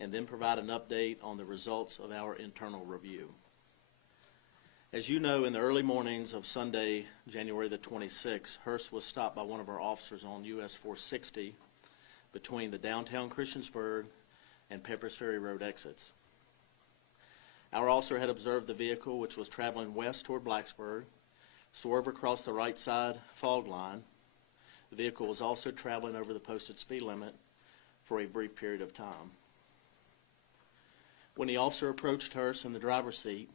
and then provide an update on the results of our internal review. As you know, in the early mornings of Sunday, January the 26th, Hurst was stopped by one of our officers on US 460 between the downtown Christiansburg and Peppers Ferry Road exits. Our officer had observed the vehicle, which was traveling west toward Blacksburg, swerve across the right side fog line. The vehicle was also traveling over the posted speed limit for a brief period of time. When the officer approached Hurst in the driver's seat,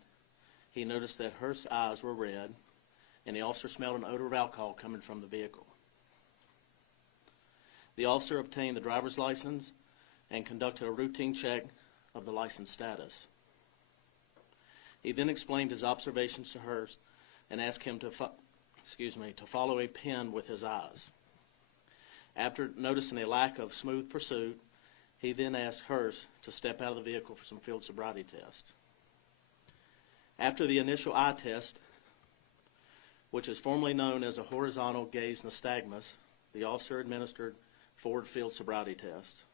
he noticed that Hurst's eyes were red, and the officer smelled an odor of alcohol coming from the vehicle. The officer obtained the driver's license and conducted a routine check of the license status. He then explained his observations to Hurst and asked him to follow a pin with his eyes. After noticing a lack of smooth pursuit, he then asked Hurst to step out of the vehicle for some field sobriety tests. After the initial eye test, which is formally known as a horizontal gaze nystagmus, the officer administered forward field sobriety test,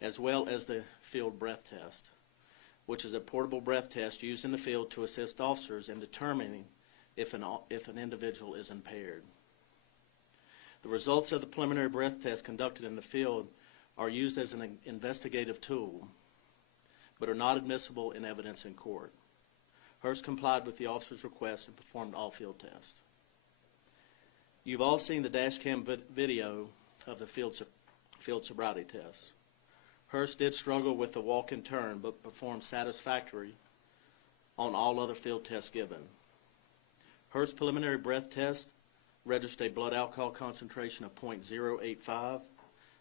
as well as the field breath test, which is a portable breath test used in the field to assist officers in determining if an individual is impaired. The results of the preliminary breath test conducted in the field are used as an investigative tool, but are not admissible in evidence in court. Hurst complied with the officer's request and performed all field tests. You've all seen the dash cam video of the field sobriety test. Hurst did struggle with the walk and turn, but performed satisfactory on all other field tests given. Hurst's preliminary breath test registered a blood alcohol concentration of 0.085.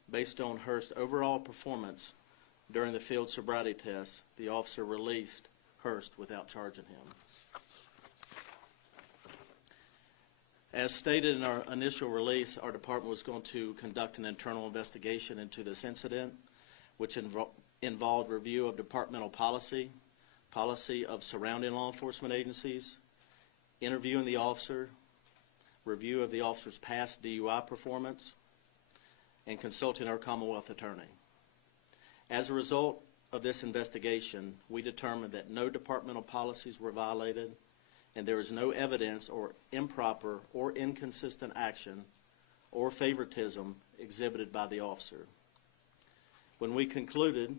Based on Hurst's overall performance during the field sobriety test, the officer released Hurst without charging him. As stated in our initial release, our department was going to conduct an internal investigation into this incident, which involved review of departmental policy of surrounding law enforcement agencies, interviewing the officer, review of the officer's past DUI performance, and consulting our Commonwealth attorney. As a result of this investigation, we determined that no departmental policies were violated, and there is no evidence or improper or inconsistent action or favoritism exhibited by the officer. When we concluded,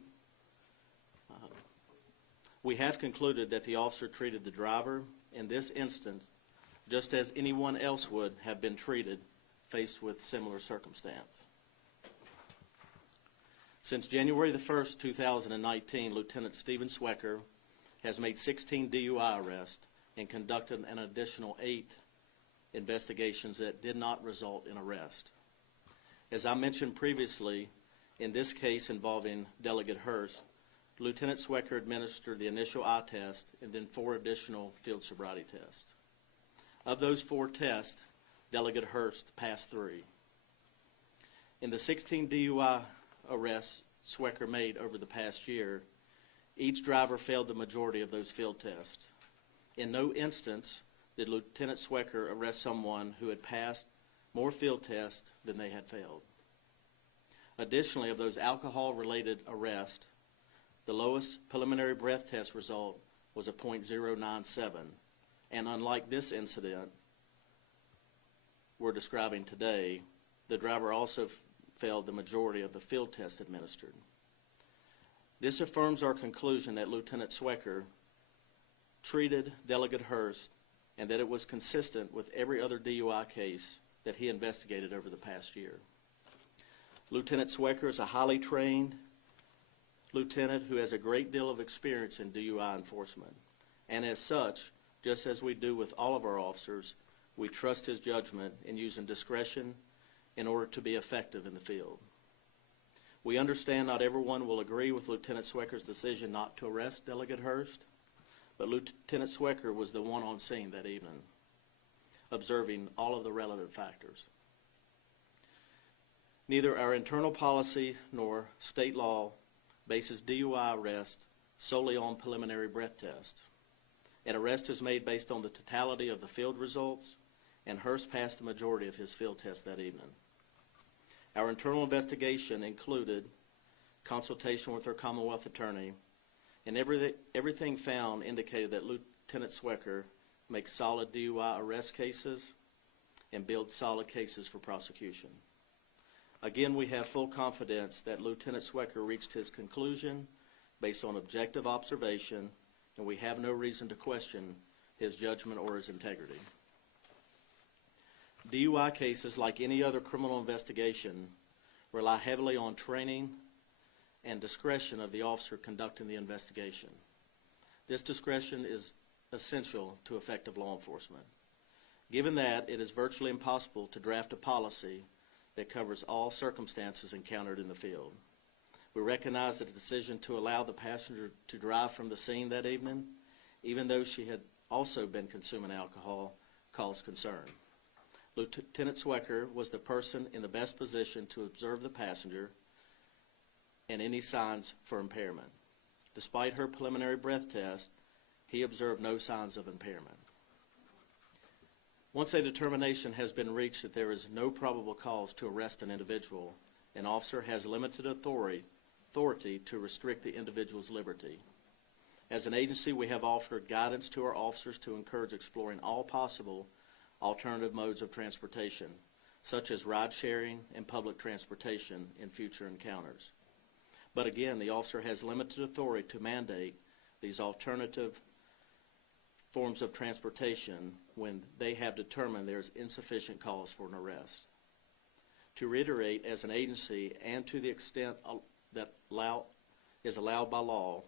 we have concluded that the officer treated the driver in this instance just as anyone else would have been treated faced with similar circumstance. Since January the 1st, 2019, Lieutenant Stephen Swecker has made 16 DUI arrests and conducted an additional 8 investigations that did not result in arrest. As I mentioned previously, in this case involving Delegate Hurst, Lieutenant Swecker administered the initial eye test and then 4 additional field sobriety tests. Of those 4 tests, Delegate Hurst passed 3. In the 16 DUI arrests Swecker made over the past year, each driver failed the majority of those field tests. In no instance did Lieutenant Swecker arrest someone who had passed more field tests than they had failed. Additionally, of those alcohol-related arrests, the lowest preliminary breath test result was a .097, and unlike this incident we're describing today, the driver also failed the majority of the field tests administered. This affirms our conclusion that Lieutenant Swecker treated Delegate Hurst and that it was consistent with every other DUI case that he investigated over the past year. Lieutenant Swecker is a highly trained lieutenant who has a great deal of experience in DUI enforcement, and as such, just as we do with all of our officers, we trust his judgment in using discretion in order to be effective in the field. We understand not everyone will agree with Lieutenant Swecker's decision not to arrest Delegate Hurst, but Lieutenant Swecker was the one on scene that evening, observing all of the relevant factors. Neither our internal policy nor state law bases DUI arrest solely on preliminary breath tests. An arrest is made based on the totality of the field results, and Hurst passed the majority of his field tests that evening. Our internal investigation included consultation with her Commonwealth attorney, and everything found indicated that Lieutenant Swecker makes solid DUI arrest cases and builds solid cases for prosecution. Again, we have full confidence that Lieutenant Swecker reached his conclusion based on objective observation, and we have no reason to question his judgment or his integrity. DUI cases, like any other criminal investigation, rely heavily on training and discretion of the officer conducting the investigation. This discretion is essential to effective law enforcement. Given that, it is virtually impossible to draft a policy that covers all circumstances encountered in the field. We recognize that the decision to allow the passenger to drive from the scene that evening, even though she had also been consuming alcohol, caused concern. Lieutenant Swecker was the person in the best position to observe the passenger and any signs for impairment. Despite her preliminary breath test, he observed no signs of impairment. Once a determination has been reached that there is no probable cause to arrest an individual, an officer has limited authority to restrict the individual's liberty. As an agency, we have offered guidance to our officers to encourage exploring all possible alternative modes of transportation, such as ride-sharing and public transportation in future encounters. But again, the officer has limited authority to mandate these alternative forms of transportation when they have determined there is insufficient cause for an arrest. To reiterate, as an agency and to the extent that is allowed by law,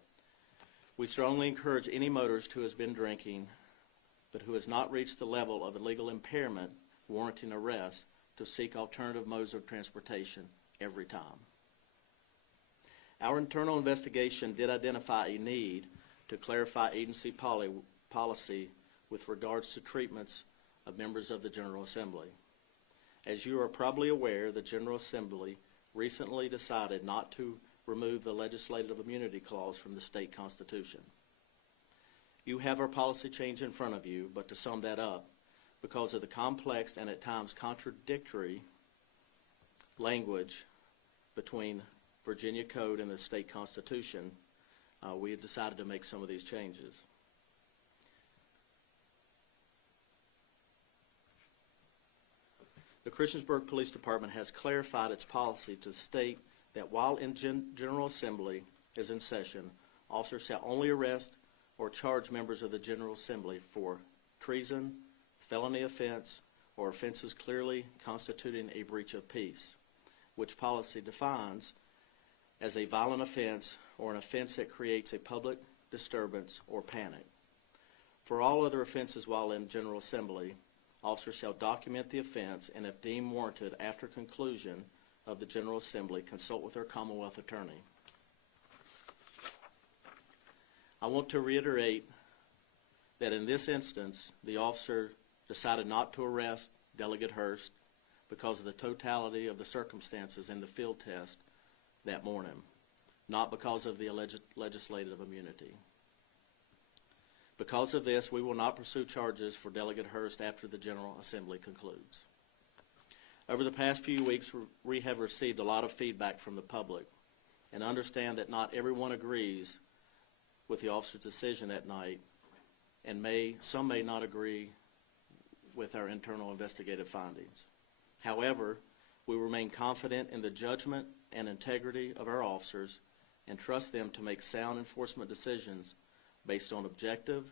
we strongly encourage any motorist who has been drinking but who has not reached the level of illegal impairment warranting arrest to seek alternative modes of transportation every time. Our internal investigation did identify a need to clarify agency policy with regards to treatments of members of the General Assembly. As you are probably aware, the General Assembly recently decided not to remove the legislative immunity clause from the state constitution. You have our policy change in front of you, but to sum that up, because of the complex and at times contradictory language between Virginia Code and the state constitution, we have decided to make some of these changes. The Christiansburg Police Department has clarified its policy to state that while in General Assembly is in session, officers shall only arrest or charge members of the General Assembly for treason, felony offense, or offenses clearly constituting a breach of peace, which policy defines as a violent offense or an offense that creates a public disturbance or panic. For all other offenses while in General Assembly, officers shall document the offense and, if deemed warranted after conclusion of the General Assembly, consult with their Commonwealth attorney. I want to reiterate that in this instance, the officer decided not to arrest Delegate Hurst because of the totality of the circumstances in the field test that morning, not because of the alleged legislative immunity. Because of this, we will not pursue charges for Delegate Hurst after the General Assembly concludes. Over the past few weeks, we have received a lot of feedback from the public and understand that not everyone agrees with the officer's decision that night, and some may not agree with our internal investigative findings. However, we remain confident in the judgment and integrity of our officers and trust them to make sound enforcement decisions based on objective,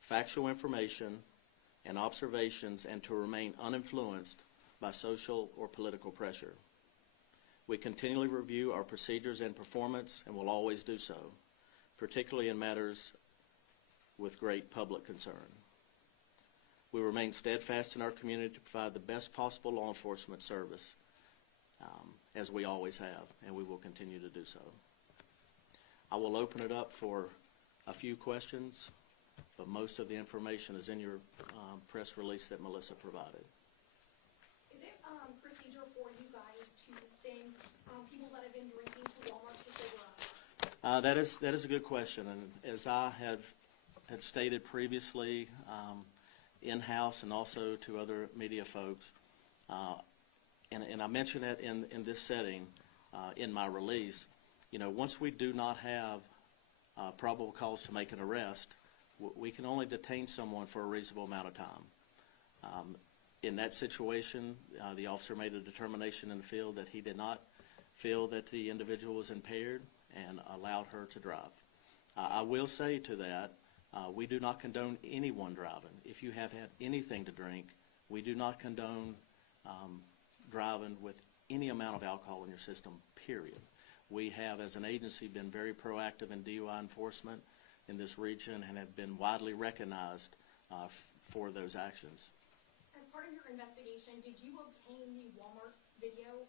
factual information and observations, and to remain uninfluenced by social or political pressure. We continually review our procedures and performance and will always do so, particularly in matters with great public concern. We remain steadfast in our community to provide the best possible law enforcement service, as we always have, and we will continue to do so. I will open it up for a few questions, but most of the information is in your press release that Melissa provided. Is it procedure for you guys to send people that have been drinking to Walmart to sober up? That is a good question, and as I had stated previously, in-house and also to other media folks, and I mentioned it in this setting in my release, once we do not have probable cause to make an arrest, we can only detain someone for a reasonable amount of time. In that situation, the officer made a determination in the field that he did not feel that the individual was impaired and allowed her to drive. I will say to that, we do not condone anyone driving. If you have had anything to drink, we do not condone driving with any amount of alcohol in your system, period. We have, as an agency, been very proactive in DUI enforcement in this region and have been widely recognized for those actions. As part of your investigation, did you obtain the Walmart video,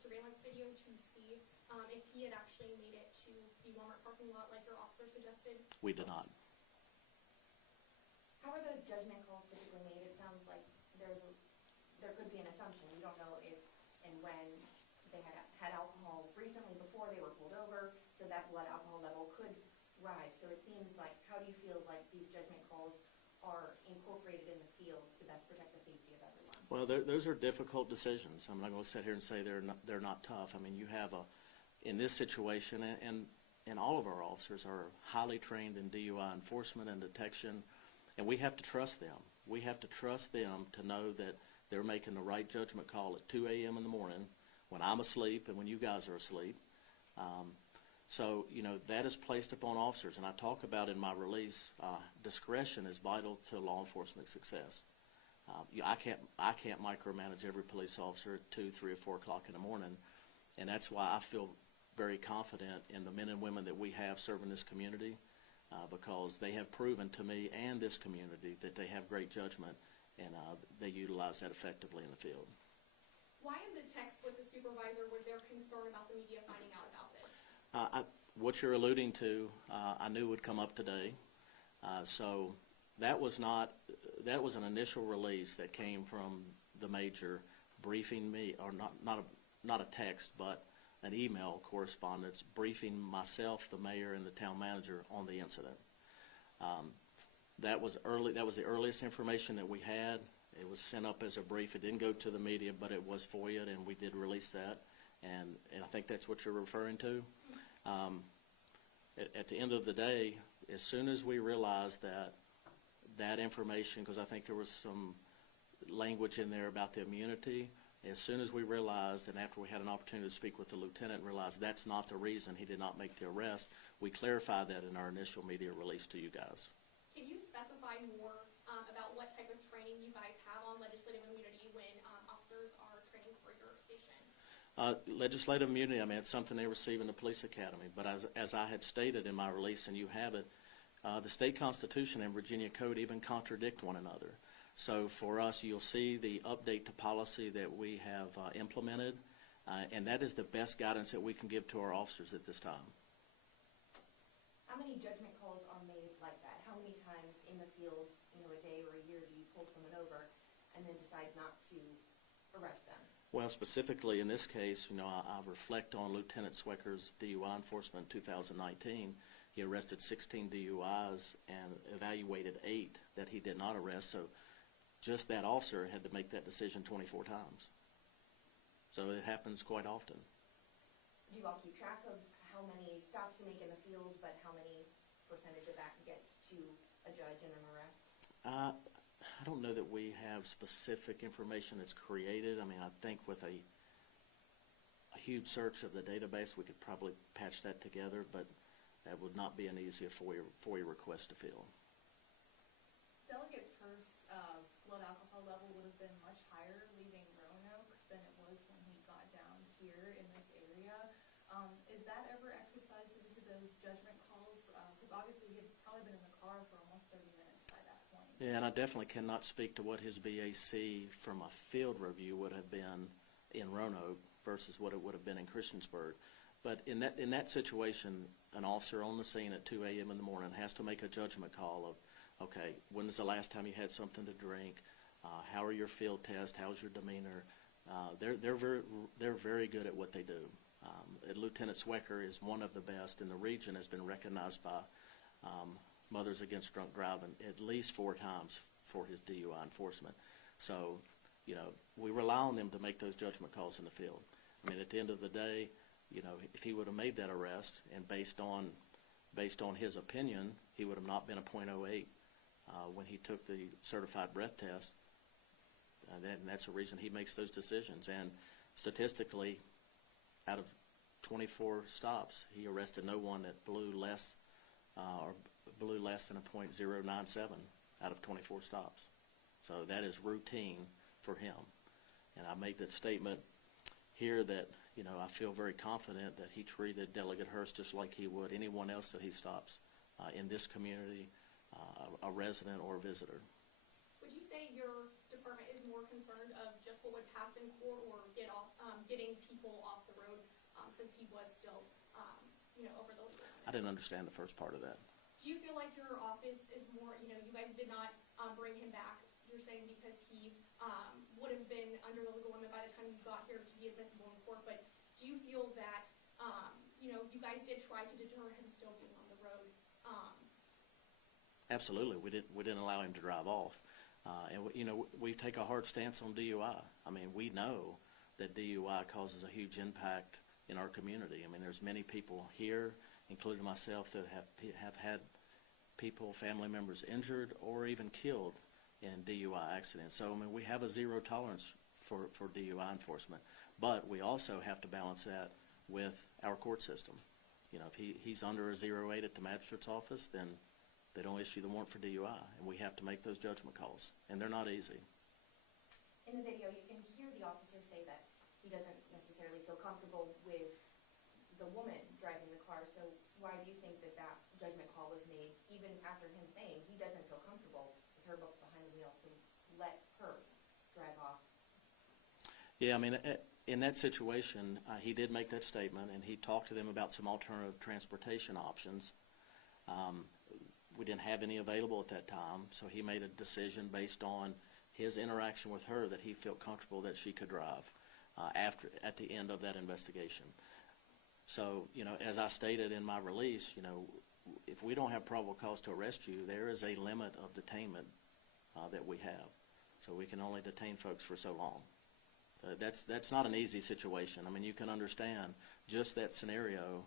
surveillance video, to see if he had actually made it to the Walmart parking lot like your officer suggested? We did not. How are those judgment calls typically made? It sounds like there could be an assumption. You don't know if and when they had alcohol recently before they were pulled over, so that blood alcohol level could rise. So it seems like, how do you feel like these judgment calls are incorporated in the field to best protect the safety of everyone? Well, those are difficult decisions. I'm not going to sit here and say they're not tough. I mean, you have in this situation, and all of our officers are highly trained in DUI enforcement and detection, and we have to trust them. We have to trust them to know that they're making the right judgment call at 2 a.m. in the morning when I'm asleep and when you guys are asleep. So, that is placed upon officers, and I talk about in my release, discretion is vital to law enforcement success. I can't micromanage every police officer at 2, 3, or 4 o'clock in the morning, and that's why I feel very confident in the men and women that we have serving this community, because they have proven to me and this community that they have great judgment, and they utilize that effectively in the field. Why in the text with the supervisor was there concern about the media finding out about this? What you're alluding to, I knew would come up today. So that was an initial release that came from the major briefing me, or not a text, but an email correspondence briefing myself, the mayor, and the town manager on the incident. That was the earliest information that we had. It was sent up as a brief. It didn't go to the media, but it was FOIA'd, and we did release that. And I think that's what you're referring to. At the end of the day, as soon as we realized that information, because I think there was some language in there about the immunity, as soon as we realized, and after we had an opportunity to speak with the lieutenant and realized that's not the reason he did not make the arrest, we clarified that in our initial media release to you guys. Can you specify more about what type of training you guys have on legislative immunity when officers are training for your station? Legislative immunity, it's something they receive in the police academy. But as I had stated in my release, and you have it, the state constitution and Virginia code even contradict one another. So for us, you'll see the update to policy that we have implemented, and that is the best guidance that we can give to our officers at this time. How many judgment calls are made like that? How many times in the field, a day or a year, do you pull someone over and then decide not to arrest them? Well, specifically in this case, I reflect on Lieutenant Swecker's DUI enforcement in 2019. He arrested 16 DUIs and evaluated 8 that he did not arrest. So just that officer had to make that decision 24 times. So it happens quite often. Do you all keep track of how many stops you make in the field, but how many percentage of that gets to a judge and an arrest? I don't know that we have specific information that's created. I think with a huge search of the database, we could probably patch that together, but that would not be an easy FOIA request to fill. Delegate's first blood alcohol level would have been much higher leaving Roanoke than it was when he got down here in this area. Is that ever exercised into those judgment calls? Because obviously he had probably been in the car for almost 30 minutes by that point. Yeah, and I definitely cannot speak to what his BAC from a field review would have been in Roanoke versus what it would have been in Christiansburg. But in that situation, an officer on the scene at 2 a.m. in the morning has to make a judgment call of, okay, when was the last time you had something to drink? How are your field tests? How's your demeanor? They're very good at what they do. Lieutenant Swecker is one of the best in the region, has been recognized by Mothers Against Drunk Driving at least 4 times for his DUI enforcement. So, we rely on them to make those judgment calls in the field. At the end of the day, if he would have made that arrest, and based on his opinion, he would have not been a .08 when he took the certified breath test. And that's the reason he makes those decisions. And statistically, out of 24 stops, he arrested no one that blew less than a .097 out of 24 stops. So that is routine for him. And I make that statement here that, I feel very confident that he treated Delegate Hurst just like he would anyone else that he stops in this community, a resident or a visitor. Would you say your department is more concerned of just what would pass in court or getting people off the road since he was still, over the legal limit? I didn't understand the first part of that. Do you feel like your office is more, you guys did not bring him back, you're saying because he would have been under the legal limit by the time you got here to be admissible in court, but do you feel that, you guys did try to deter him still being on the road? Absolutely. We didn't allow him to drive off. And we take a hard stance on DUI. I mean, we know that DUI causes a huge impact in our community. I mean, there's many people here, including myself, that have had people, family members injured or even killed in DUI accidents. So, I mean, we have a zero tolerance for DUI enforcement. But we also have to balance that with our court system. If he's under a 08 at the magistrate's office, then they don't issue the warrant for DUI, and we have to make those judgment calls, and they're not easy. In the video, you can hear the officer say that he doesn't necessarily feel comfortable with the woman driving the car, so why do you think that judgment call was made, even after him saying he doesn't feel comfortable with her behind the wheel, to let her drive off? Yeah, I mean, in that situation, he did make that statement, and he talked to them about some alternative transportation options. We didn't have any available at that time, so he made a decision based on his interaction with her that he felt comfortable that she could drive at the end of that investigation. So, as I stated in my release, if we don't have probable cause to arrest you, there is a limit of detainment that we have. So we can only detain folks for so long. That's not an easy situation. I mean, you can understand just that scenario,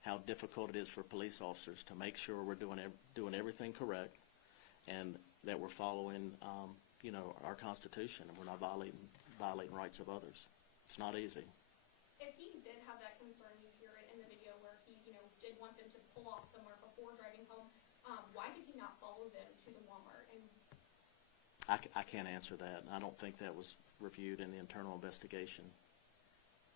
how difficult it is for police officers to make sure we're doing everything correct and that we're following, our Constitution, and we're not violating rights of others. It's not easy. If he did have that concern, you hear it in the video where he, did want them to pull off somewhere before driving home, why did he not follow them to the Walmart? And I can't answer that. I don't think that was reviewed in the internal investigation.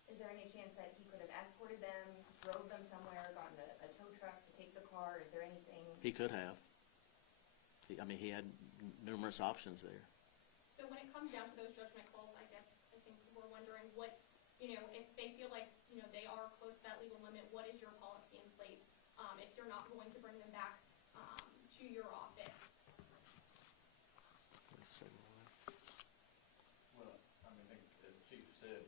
Is there any chance that he could have escorted them, drove them somewhere, gotten a tow truck to take the car? Is there anything? He could have. He had numerous options there. so when it comes down to those judgment calls, I think we're wondering what, if they feel like, they are close to that legal limit, what is your policy in place if you're not going to bring them back to your office? Well, I mean, as the chief said,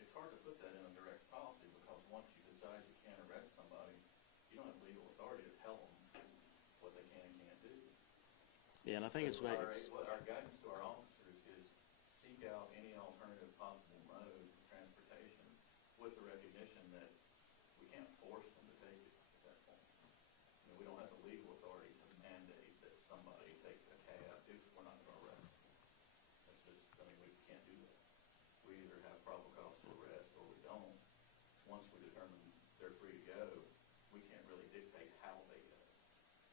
it's hard to put that in a direct policy because once you decide you can't arrest somebody, you don't have legal authority to tell them what they can and can't do. Yeah, and I think So our guidance to our officers is seek out any alternative possible mode of transportation with the recognition that we can't force them to take it at that point. We don't have the legal authority to mandate that somebody take a cab if we're not going to arrest them. That's just, we can't do that. We either have probable cause to arrest or we don't. Once we determine they're free to go, we can't really dictate how they go.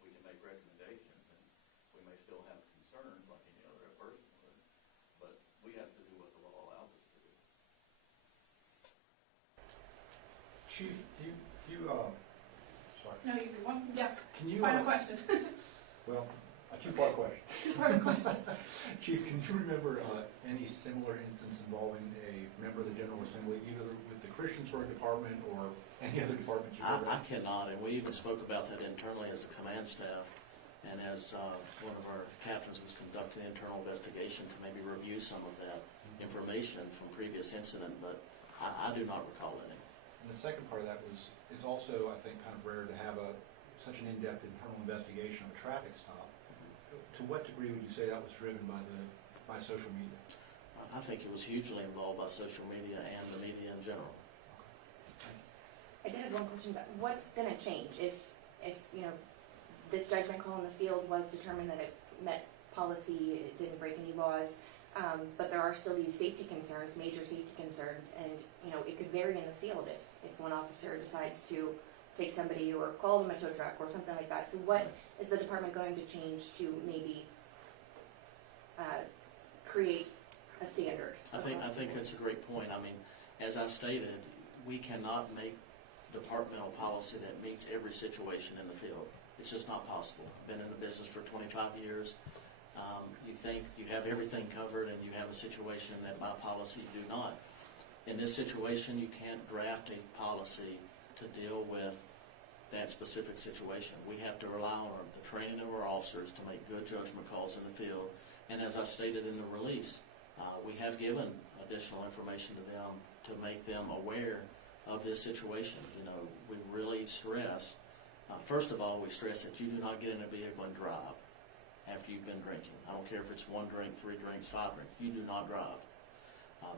We can make recommendations, and we may still have concerns like any other person would, but we have to do what the law allows us to do. Chief, sorry. No, you do one, yeah, Can you, final question. well, a two-part question. Final question. Chief, can you remember any similar instance involving a member of the General Assembly, either with the Christiansburg Department or any other department you've ever I cannot, and we even spoke about that internally as a command staff, and as one of our captains was conducting an internal investigation to maybe review some of that information from previous incident, but I do not recall any. And the second part of that is also, I think, kind of rare to have such an in-depth internal investigation of a traffic stop. To what degree would you say that was driven by social media? I think it was hugely involved by social media and the media in general. I did have one question, but what's gonna change if, you know, this judgment call in the field was determined that it met policy, it didn't break any laws, but there are still these safety concerns, major safety concerns, and, you know, it could vary in the field if one officer decides to take somebody or call them a tow truck or something like that. So what is the department going to change to maybe create a standard? I think that's a great point. I mean, as I stated, we cannot make departmental policy that meets every situation in the field. It's just not possible. I've been in the business for 25 years. You think you have everything covered and you have a situation that by policy you do not. In this situation, you can't draft a policy to deal with that specific situation. We have to rely on the training of our officers to make good judgment calls in the field. And as I stated in the release, we have given additional information to them to make them aware of this situation. You know, we really stress, first of all, we stress that you do not get in a vehicle and drive after you've been drinking. I don't care if it's 1 drink, 3 drinks, 5 drinks. You do not drive.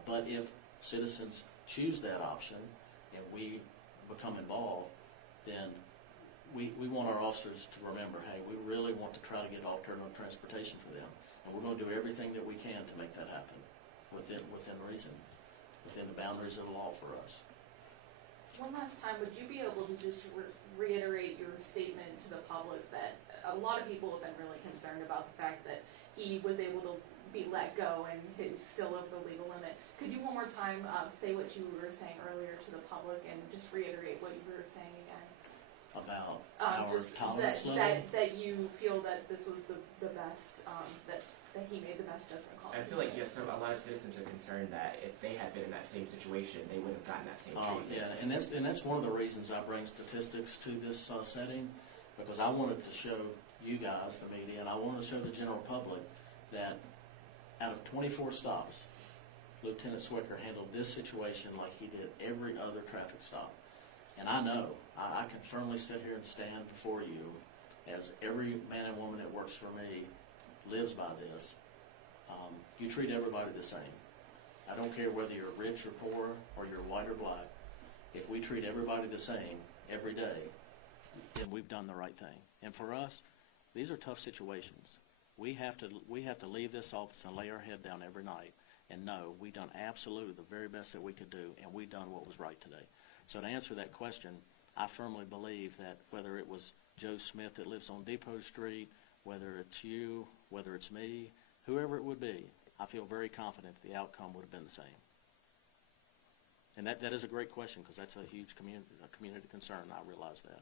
But if citizens choose that option and we become involved, then we want our officers to remember, hey, we really want to try to get alternative transportation for them. And we're going to do everything that we can to make that happen within reason, within the boundaries of the law for us. One last time, would you be able to just reiterate your statement to the public that a lot of people have been really concerned about the fact that he was able to be let go and he's still over the legal limit? Could you one more time say what you were saying earlier to the public and just reiterate what you were saying again? About our tolerance level? That you feel that this was the best, that he made the best judgment call. I feel like, yes, a lot of citizens are concerned that if they had been in that same situation, they would have gotten that same treatment. Yeah, and that's one of the reasons I bring statistics to this setting, because I wanted to show you guys, the media, and I wanted to show the general public that out of 24 stops, Lieutenant Swicker handled this situation like he did every other traffic stop. And I know, I can firmly sit here and stand before you, as every man and woman that works for me lives by this. You treat everybody the same. I don't care whether you're rich or poor, or you're white or black. If we treat everybody the same every day, then we've done the right thing. And for us, these are tough situations. We have to leave this office and lay our head down every night and know we've done absolutely the very best that we could do, and we've done what was right today. So to answer that question, I firmly believe that whether it was Joe Smith that lives on Depot Street, whether it's you, whether it's me, whoever it would be, I feel very confident the outcome would have been the same. And that is a great question, because that's a huge community concern. I realize that.